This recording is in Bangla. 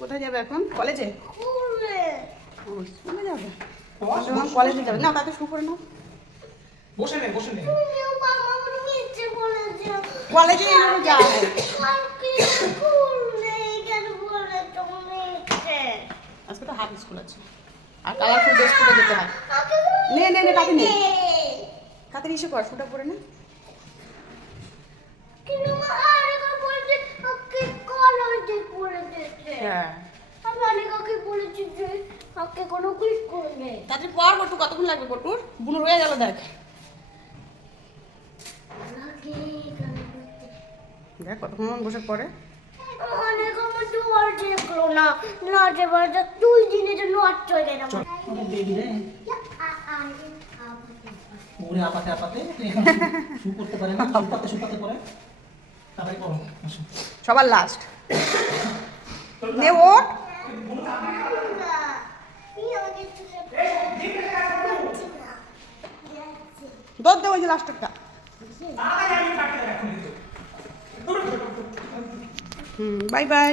কোথায় যাবে এখন? কলেজে? স্কুলে যাবে? কলেজে যাবে না? তাকে শু করে নাও। বসে নে কলেজে এভাবে যাবে। আজকে তো হাফ স্কুল আছে আর কালারফুল ড্রেস পরে যেতে হয়। নে নে নে কাতে নে, কাতে ইসে কর, শুটা পরে না। হ্যাঁ তাড়াতাড়ি পর বটু, কতক্ষণ লাগবে বটুর? বুনো রয়ে গেল দেখ। দেখ কতক্ষণ বসে পড়ে। ওরে আপাতে আপাতে শু করতে পারে না, শুকাতে পরে তাড়াতাড়ি করো। সবার লাস্ট নে ওঠ। দৌড় দে ওই যে লাস্টেরটা। Bye bye.